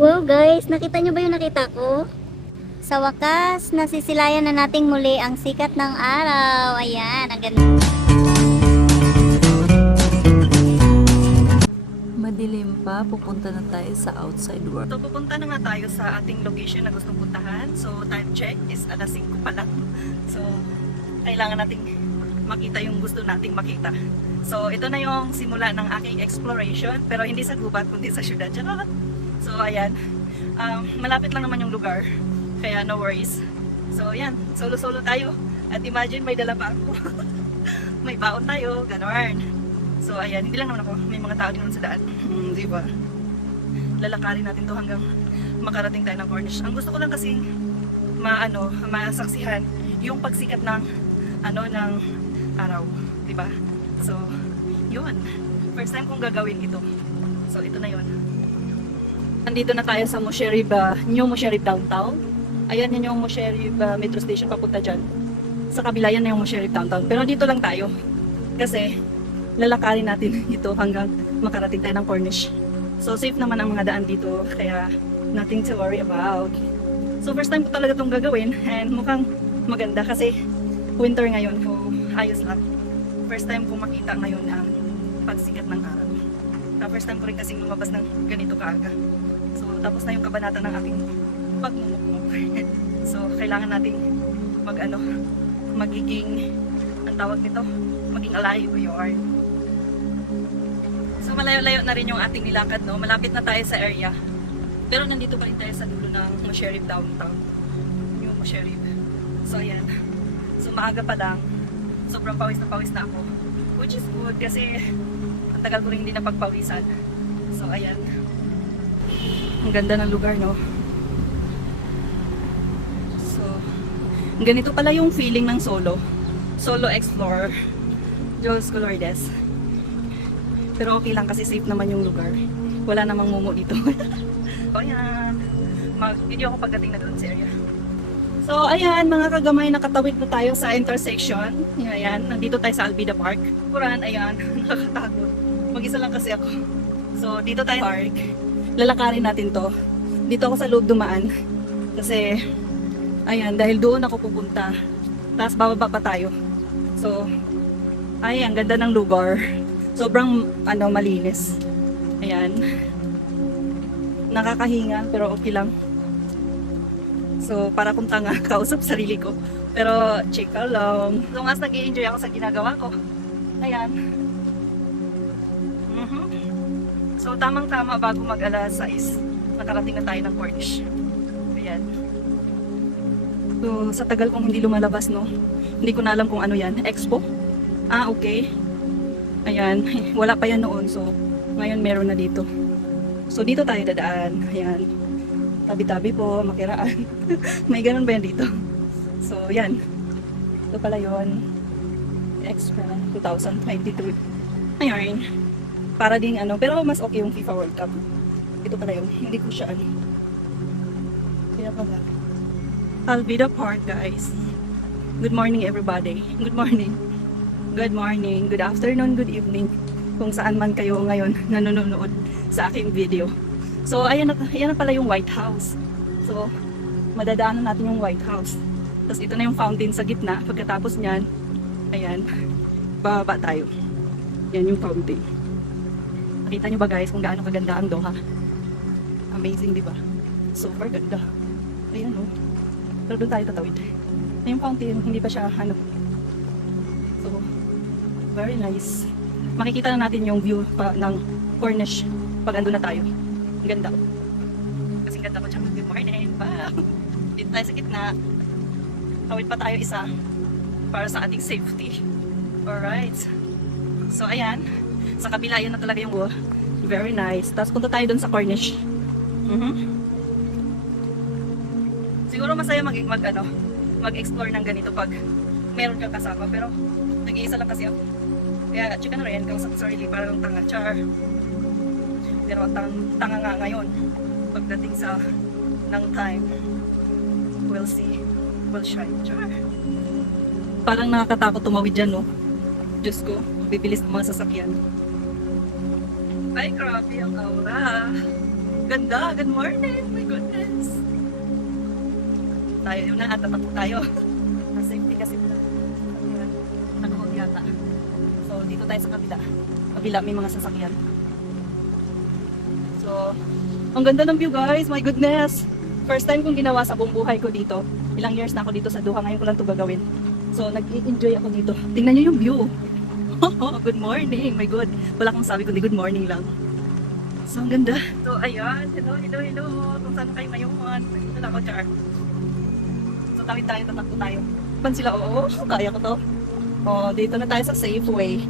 Wow guys, nakita nyo ba yung nakita ko? Sa wakas, nasisilayan na nating muli ang sikat ng araw. Ayan, ang ganda. Madilim pa, pupunta na tayo sa outside world. So pupunta na nga tayo sa ating location na gustong puntahan. So time check is alas 5 pa lang. So kailangan nating makita yung gusto nating makita. So ito na yung simula ng aking exploration, pero hindi sa gubat kundi sa syudad. Charot! So ayan, malapit lang naman yung lugar, kaya no worries. So ayan, solo-solo tayo. At imagine may dala pa ako. May baon tayo, ganon. So ayan, hindi lang naman ako, may mga tao din naman sa daan. Di ba? Lalakarin natin to hanggang makarating tayo ng Cornish. Ang gusto ko lang kasing masaksihan yung pagsikat ng ng araw, di ba? So, yun. First time kong gagawin ito. So, ito na yun. Nandito na tayo sa Musherib, New Musherib Downtown. Ayan, yun yung Musherib Metro Station papunta dyan. Sa kabila yan na yung Musherib Downtown. Pero dito lang tayo. Kasi, lalakarin natin ito hanggang makarating tayo ng Cornish. So, safe naman ang mga daan dito. Kaya, nothing to worry about. So, first time ko talaga itong gagawin. And mukhang maganda kasi winter ngayon. So, ayos lang. First time ko makita ngayon ang pagsikat ng araw. First time ko rin kasing lumabas ng ganito kaaga. So, tapos na yung kabanata ng aking pagmumukmuk. So, kailangan nating magiging, ang tawag nito, maging alive yun. So, malayo-layo na rin yung ating nilakad, no? Malapit na tayo sa area. Pero nandito pa rin tayo sa dulo ng Musherib Downtown. Yung Musherib. So, ayan. So, maaga pa lang. Sobrang pawis na ako. Which is good kasi ang tagal ko rin hindi napagpawisan. So, ayan. Ang ganda ng lugar, no? So, ganito pala yung feeling ng solo. Solo explorer. Diyos ko Lourdes. Pero okay lang kasi safe naman yung lugar. Wala namang mumu dito. So, ayan. Mag-video ako pagdating na doon sa area. So, ayan, mga kagamay, nakatawid na tayo sa intersection. Ayan, nandito tayo sa Alvida Park. Kuran, ayan, nakakatakot. Mag-isa lang kasi ako. So, dito tayo park. Lalakarin natin to. Dito ako sa loob dumaan. Kasi, ayan, dahil doon ako pupunta. Tapos, bababa pa tayo. So, ay, ang ganda ng lugar. Sobrang, malinis. Ayan. Nakakahinga, pero okay lang. So, para kung tanga, kausap sarili ko. Pero, chika lang. So, mas nag-i-enjoy ako sa ginagawa ko. Ayan. So, tamang-tama bago mag-alas 6, nakarating na tayo ng Cornish. Ayan. So, sa tagal kong hindi lumalabas, no? Hindi ko na alam kung ano yan. Expo? Ah, okay. Ayan. Wala pa yan noon. So, ngayon meron na dito. So, dito tayo dadaan. Ayan. Tabi-tabi po, makiraan. May ganun ba yan dito? So, yan. Ito pala yun. Extra 2022. Ayan. Para ding pero mas okay yung FIFA World Cup. Ito pala yun. Hindi ko siya Kaya pala. Alvida Park, guys. Good morning, everybody. Good morning. Good morning. Good afternoon. Good evening. Kung saan man kayo ngayon nanonood sa aking video. So, ayan na pala yung White House. So, madadaanan natin yung White House. Tapos, ito na yung fountain sa gitna. Pagkatapos niyan, ayan, bababa tayo. Yan yung fountain. Nakita nyo ba guys kung gaano kaganda ang Doha? Amazing, di ba? Super ganda. Ayan o. Pero doon tayo tatawid. Yung fountain, hindi pa siya So, very nice. Makikita na natin yung view ng Cornish pag andun na tayo. Ang ganda. Kasing ganda ko dyan. Good morning. Wow. Dito tayo sa gitna. Tawid pa tayo isa para sa ating safety. Alright. So, ayan. Sa kabila, yan na talaga yung wall. Very nice. Tapos punta tayo dun sa Cornish. Siguro masaya mag-explore ng ganito pag meron kang kasama. Pero, nag-iisa lang kasi ako. Kaya, chika na rin. Kausap sarili para lang tanga. Char. Pero tanga nga ngayon pagdating sa ng time, we'll see, we'll shine. Char. Parang nakakatakot tumawid dyan, no? Diyos ko, bibilis ng mga sasakyan. Ay, grabe ang aura. Ganda. Good morning. My goodness. Tayo yun na. At tatakbo tayo. Safety kasi pala. Nanood yata. So, dito tayo sa kabila. Kabila may mga sasakyan. So, ang ganda ng view guys. My goodness. First time kong ginawa sa buong buhay ko dito. Ilang years na ako dito sa Doha. Ngayon ko lang ito gagawin. So, nag-enjoy ako dito. Tingnan nyo yung view. Good morning. My God. Wala kang sabi kundi good morning lang. So, ang ganda. So, ayan. Hello, hello, hello. Kung saan kayo ngayon. Nandito na ako, Char. So, tawid tayo, tatakbo tayo. Pan sila, oo, kaya ko to. Oh, dito na tayo sa Safeway.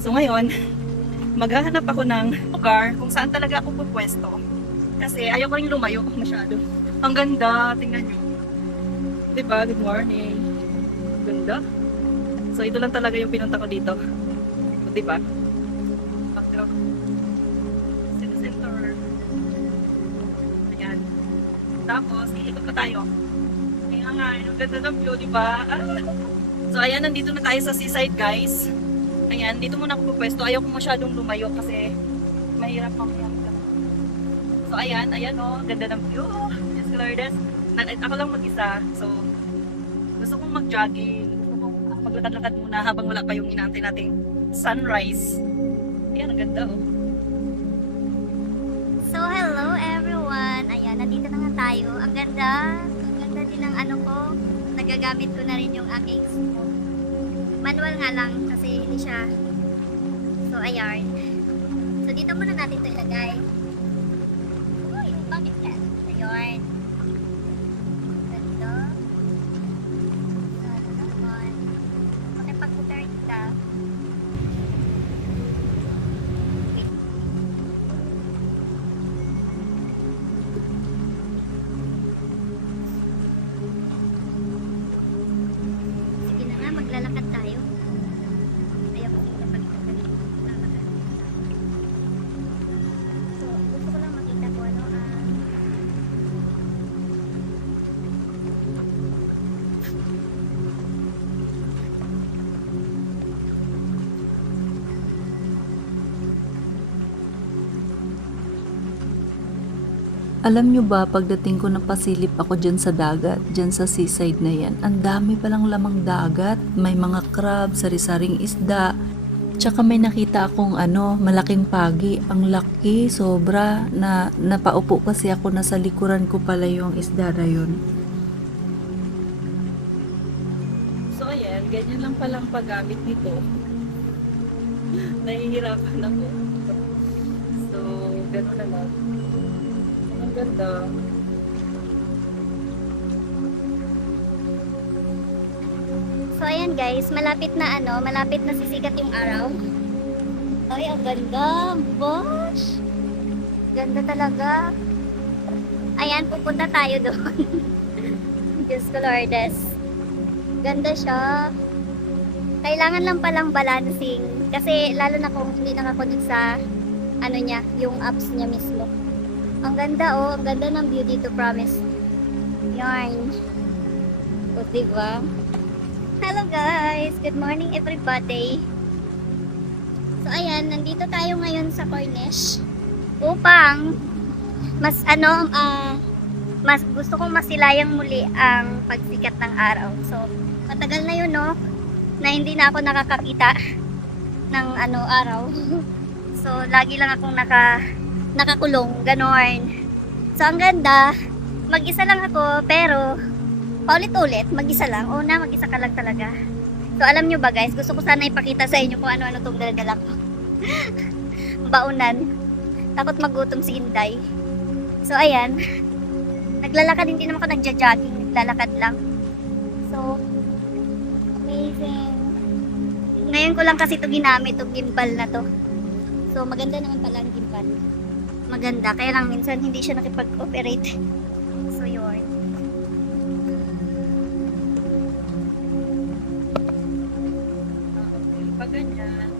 So, ngayon, maghahanap ako ng lugar kung saan talaga ako pupwesto. Kasi ayaw ko rin lumayo masyado. Ang ganda. Tingnan nyo. Diba? Good morning. Ganda. So, ito lang talaga yung pinunta ko dito. So, diba? Background. City Center. Ayan. Tapos, iikot pa tayo. Ayan nga, ang ganda ng view, diba? Ah. So, ayan, nandito na tayo sa seaside, guys. Ayan, dito muna ako pupwesto. Ayaw ko masyadong lumayo kasi mahirap mamaya. So, ayan, oh, ganda ng view. Yes, Lourdes. Ako lang mag-isa. So, gusto kong mag-jogging. Gusto kong maglakad-lakad muna habang wala pa yung inaantay nating sunrise. Ayan, ang ganda, oh. So, hello everyone. Ayan, nandito na nga tayo. Ang ganda. Ang ganda din ng ano ko. Nagagamit ko na rin yung aking smoke. Manual nga lang kasi hindi siya. So, ayan. So, dito muna natin ito ilagay. Uy, bakit yan? Ayan. Ganda. Ano naman. Makipag-compare kita. Sige na nga, maglalakad tayo. Ayaw ko tingnan pag-ikot. So, gusto ko lang makita ko ano Alam nyo ba, pagdating ko napasilip ako dyan sa dagat, dyan sa seaside na yan, ang dami palang lamang dagat. May mga crab, sari-saring isda. Tsaka may nakita akong malaking pagi. Ang laki, sobra. Napaupo kasi ako, nasa likuran ko pala yung isda na yun. So, ayan, ganyan lang palang paggamit nito. Nahihirapan ako. So, gano'n na lang. Ang ganda. So ayan guys, malapit na sisikat yung araw. Ay, ang ganda, bosh. Ganda talaga. Ayan, pupunta tayo doon. Diyos ko Lourdes. Ganda siya. Kailangan lang palang balancing. Kasi lalo na kung hindi nakakonect sa niya, yung apps niya mismo. Ang ganda ang ganda ng view dito, promise. Yarn. O, diba? Hello guys! Good morning everybody! So ayan, nandito tayo ngayon sa Corniche upang mas gusto kong masilayang muli ang pagsikat ng araw. So, matagal na yun, no? Na hindi na ako nakakakita ng araw. So, lagi lang akong nakakulong, ganon. So, ang ganda, mag-isa lang ako, pero paulit-ulit, mag-isa lang. Mag-isa ka lang talaga. So, alam nyo ba guys, gusto ko sana ipakita sa inyo kung ano-ano itong daladala ko. Baunan. Takot magutom si Inday. So, ayan. Naglalakad, hindi naman ako nagja-jogging, naglalakad lang. So, amazing. Ngayon ko lang kasi ito ginamit, itong gimbal na to. So, maganda naman pala ang gimbal. Maganda. Kaya lang minsan hindi siya nakipag-operate. So, yun. Pag ganyan.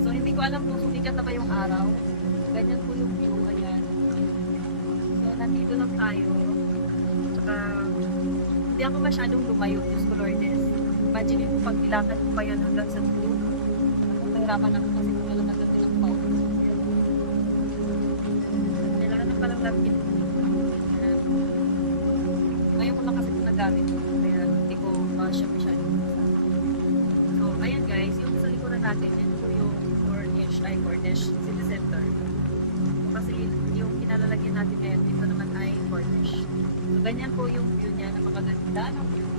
So, hindi ko alam kung sumikat na ba yung araw. Ganyan po yung view. Ayan. So, nandito lang tayo. Tsaka, hindi ako masyadong lumayo. Diyos ko Lourdes. Imagine mo pag nilakad ko pa yan hanggang sa view. Nahirapan ako kasi kung alam agad nilang paupo. crab in ngayon ko lang kasi ito nagamit ko, kaya hindi ko siya masyadong basa. So, ayan guys, yung sa likuran natin, yan po yung Cornish City Center. Kasi yung kinalalagyan natin ngayon, ito naman ay Cornish. So, ganyan po yung view niya, napakaganda ng view.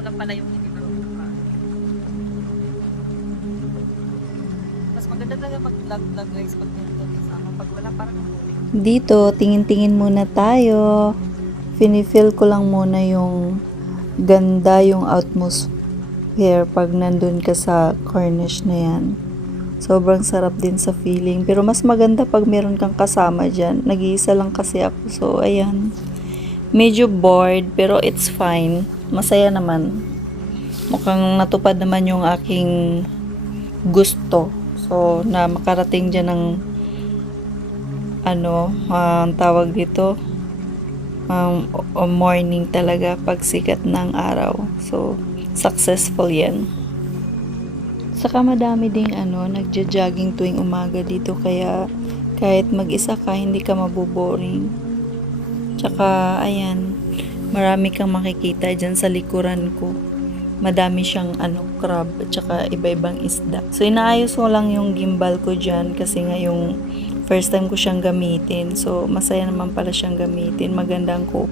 Kulang pala yung hindi marunong pa. Mas maganda talaga mag-vlog guys pag ganito kasama. Pag wala parang Dito, tingin-tingin muna tayo. Finifeel ko lang muna yung ganda, yung atmosphere pag nandun ka sa Cornish na yan. Sobrang sarap din sa feeling. Pero mas maganda pag meron kang kasama dyan. Nag-iisa lang kasi ako. So, ayan. Medyo bored, pero it's fine. Masaya naman. Mukhang natupad naman yung aking gusto. So, na makarating dyan ng ang tawag dito, morning talaga, pagsikat ng araw. So, successful yan. Saka madami ding nagja-jogging tuwing umaga dito, kaya kahit mag-isa ka, hindi ka maboboring. Tsaka, ayan, marami kang makikita dyan sa likuran ko. Madami siyang crab at saka iba-ibang isda. So, inaayos ko lang yung gimbal ko dyan kasi nga yung first time ko siyang gamitin. So, masaya naman pala siyang gamitin. Magandang ko.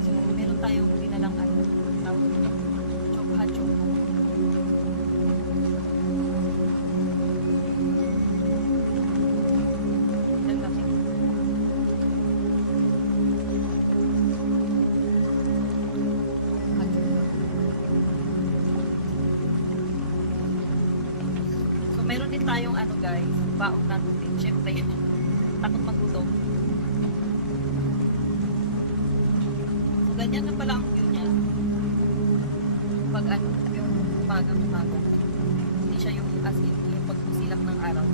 So, meron tayong pinalang tawag nito, chokha-chok. Yan kasi. So, meron din tayong guys, baon na tubig. Siyempre, takot magutom. So, ganyan na pala ang view niya. Pag yung umaga. Hindi siya yung as in, yung pagpusilak ng araw.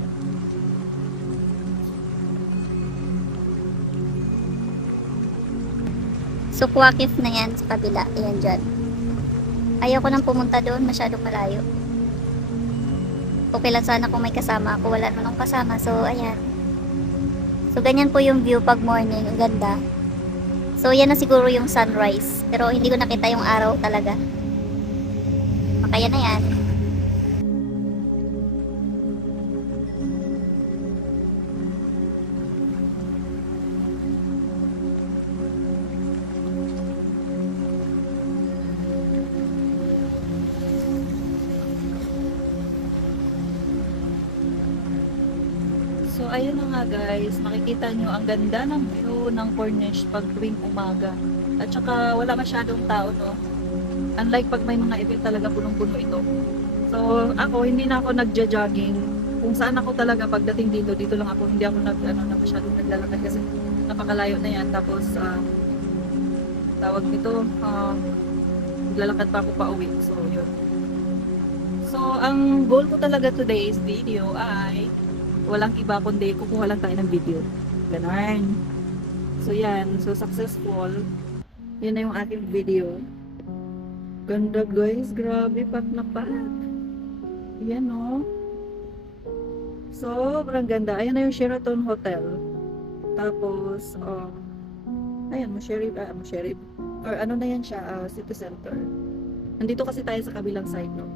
So, Kuwakif na yan sa kabila. Ayan dyan. Ayaw ko nang pumunta doon. Masyadong malayo. Okay lang sana kung may kasama ako. Wala naman akong kasama. So, ayan. So, ganyan po yung view pag morning. Ang ganda. So, yan na siguro yung sunrise. Pero hindi ko nakita yung araw talaga. Kaya na yan. So, ayun na nga guys, makikita nyo ang ganda ng view ng Cornish pag tuwing umaga. At saka wala masyadong tao, no? Unlike pag may mga event talaga punong-puno ito. So, ako, hindi na ako nagja-jogging. Kung saan ako talaga pagdating dito lang ako. Hindi ako na masyadong naglalakad kasi napakalayo na yan. Tapos, tawag nito, lalakad pa ako pa uwi. So, yun. So, ang goal ko talaga today's video ay walang iba kundi kukuha lang tayo ng video. Ganun. So, yan. So, successful. Yan na yung ating video. Ganda guys. Grabe. Pak na pak. Yan o. Sobrang ganda. Ayan na yung Sheraton Hotel. Tapos, ayan, Musherib. Or ano na yan siya, City Center. Nandito kasi tayo sa kabilang side, no?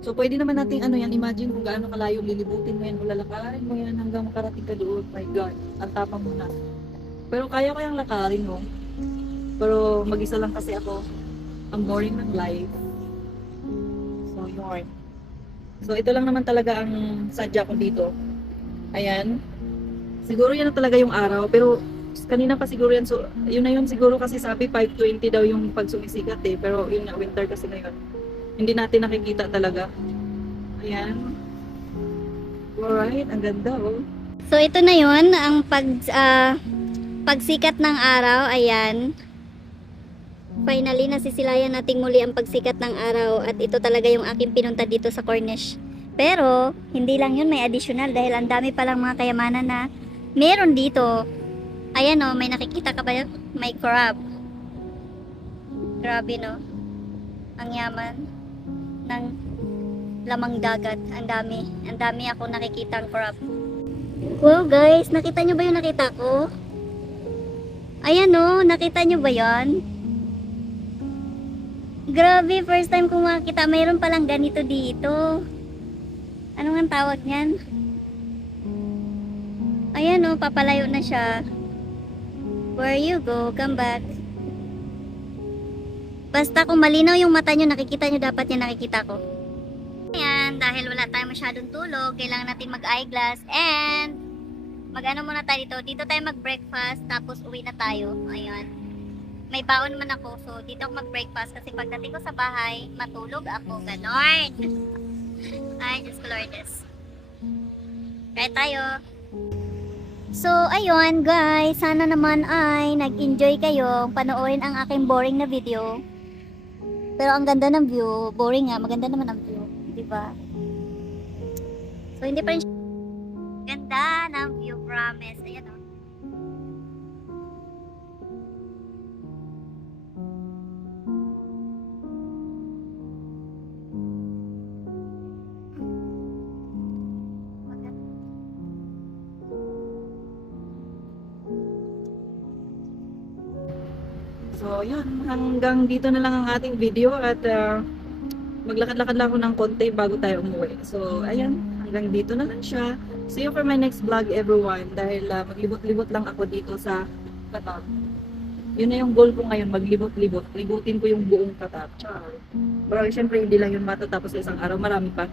So, pwede naman nating imagine kung gaano kalayo lilibutin mo yan o lalakarin mo yan hanggang makarating ka doon. My God, ang tapang mo na. Pero kaya ko yung lakarin, no? Pero mag-isa lang kasi ako. Ang boring ng life. So, yun. So, ito lang naman talaga ang sadya ko dito. Ayan. Siguro yan na talaga yung araw. Pero, kanina pa siguro yan. So, yun na yun siguro kasi sabi 5:20 daw yung pag sumisikat eh. Pero, yun na, winter kasi ngayon. Hindi natin nakikita talaga. Ayan. Alright, ang ganda oh. So, ito na yun. Ang pagsikat ng araw. Ayan. Finally, nasisilayan nating muli ang pagsikat ng araw. At ito talaga yung aking pinunta dito sa Cornish. Pero, hindi lang yun. May additional. Dahil ang dami palang mga kayamanan na meron dito. Ayan o, may nakikita ka ba yun? May crab. Grabe no. Ang yaman ng lamang dagat. Ang dami ako nakikitang crab. Wow guys, nakita nyo ba yung nakita ko? Ayan o, nakita nyo ba yan? Grabe, first time ko makita. Mayroon palang ganito dito. Ano nga tawag niyan? Ayan o, papalayo na siya. Where you go, come back. Basta kung malinaw yung mata nyo, nakikita nyo dapat yung nakikita ko. Ayan, dahil wala tayong masyadong tulog, kailangan natin mag-eyeglass and mag-ano muna tayo dito. Dito tayo mag-breakfast, tapos uwi na tayo. Ayan. May baon naman ako, so dito ako mag-breakfast kasi pagdating ko sa bahay, matulog ako. Ganon. Ay, Diyos ko Lourdes. Kaya tayo. So, ayun guys, sana naman ay nag-enjoy kayo panoorin ang aking boring na video. Pero ang ganda ng view, boring nga, maganda naman ang view, di ba? So, hindi pa rin ganda ng view, promise. Ayan o. So, yun. Hanggang dito na lang ang ating video at maglakad-lakad lang ako ng konti bago tayo umuwi. So, ayan. Hanggang dito na lang siya. See you for my next vlog, everyone. Dahil maglibot-libot lang ako dito sa Qatar. Yun na yung goal ko ngayon, maglibot-libot. Libutin ko yung buong Qatar. Pero syempre, hindi lang yun matatapos sa isang araw. Marami pa.